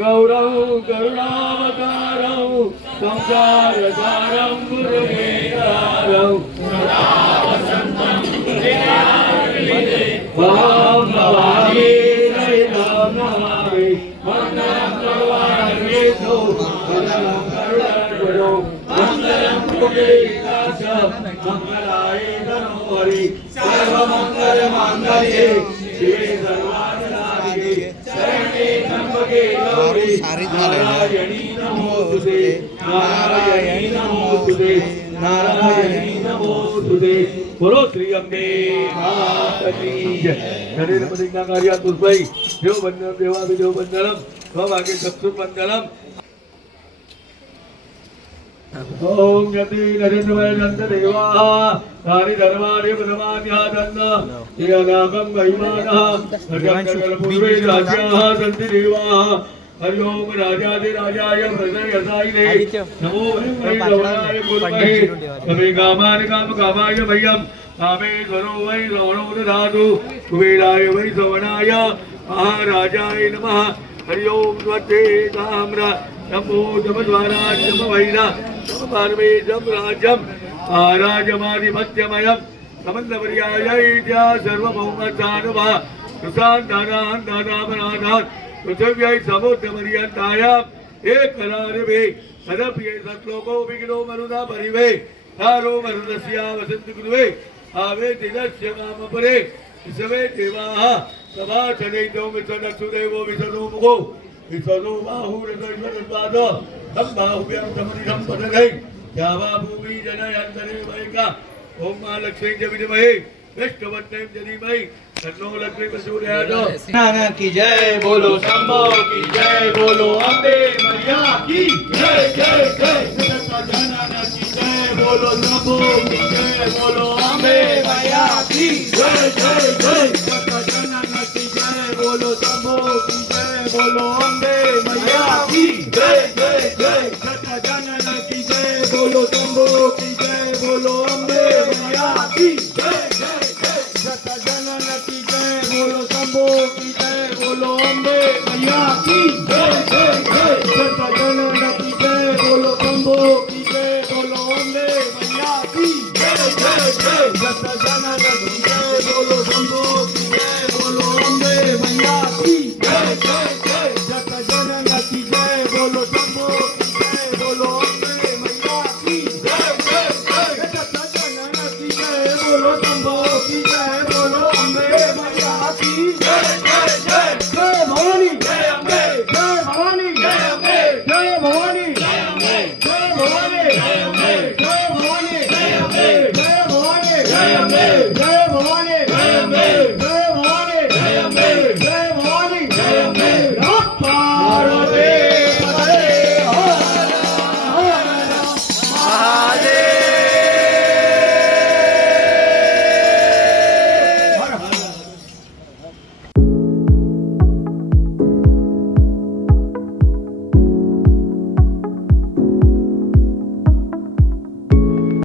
गौरव करुणावतारौ संसारसारं गुरुवेदारौ भवानी सहितं नमामि मङ्गलं सर्वार्वेषु मङ्गलं करुणाकरो मङ्गलं पुरुषाय मङ्गलाय तनोहरि सर्वमङ्गलमाङ्गल्ये शिवे सर्वार्थसाधिके शरणे त्र्यम्बके गौरी नारायणी नमोस्तुते नारायणी नमोस्तुते नारायणी नमोस्तुते बोलो श्री अंबे मात की जय। शरीर प्रतिज्ञा कार्या तुष्पै देव वंदनम देवाभि देव वंदनम स्वभागे चक्षुर वंदनम। ओम यति नरेंद्रमय नंद देवा नारी धर्मादि प्रथमाध्यात्म यदागम महिमानः पूर्वे राज्याः सन्ति देवाः हरि ओम राजाधिराजाय प्रसन्नयसायिने नमो भगवते गुरुमहे कवे कामानि कामकामाय मह्यं कामेश्वरो वै श्रवणो ददातु कुबेराय वै श्रवणाय महाराजाय नमः। हरि ओम स्वस्ते ताम्र नमो जमद्वाराज जमवैरा जमपार्वेजम राजम आराजमादिमत्यमयं समन्तपर्यायै च सर्वभौमसानुभा सुशान्तानान्तानापराधात् पृथिव्यै समुद्रपर्यन्ताय एक करारे भे सदप ये सत्लोको विघ्नो मरुदा परिवे हारो मरुदस्या वसंत गुरुवे आवे दिनस्य काम परे इसवे देवाः सभाचने दो मिसदक्षुदेवो विसदो मुखो विसदो बाहुरगणस्वाद तम बाहुभ्यां समनिधं पदधै यावा भूमि जनयन्तरे वैका ओम महालक्ष्मी च विद्महे विष्णुवत्यै च धीमहि तन्नो लक्ष्मी प्रचोदयात्। नाना की जय बोलो, शंभो की जय बोलो, अम्बे मैया की जय जय जय। नाना की जय बोलो, शंभो की जय बोलो, अम्बे मैया की जय जय जय। नाना की जय बोलो, शंभो की जय बोलो, अम्बे मैया की जय जय जय। नाना की जय बोलो, शंभो की जय बोलो, अम्बे मैया की जय जय जय। जनन की जय बोलो, शंभो की जय बोलो, अम्बे मैया की जय जय जय। जनन की जय बोलो, शंभो की जय बोलो, अम्बे मैया की जय जय जय। जनन की जय बोलो, शंभो की जय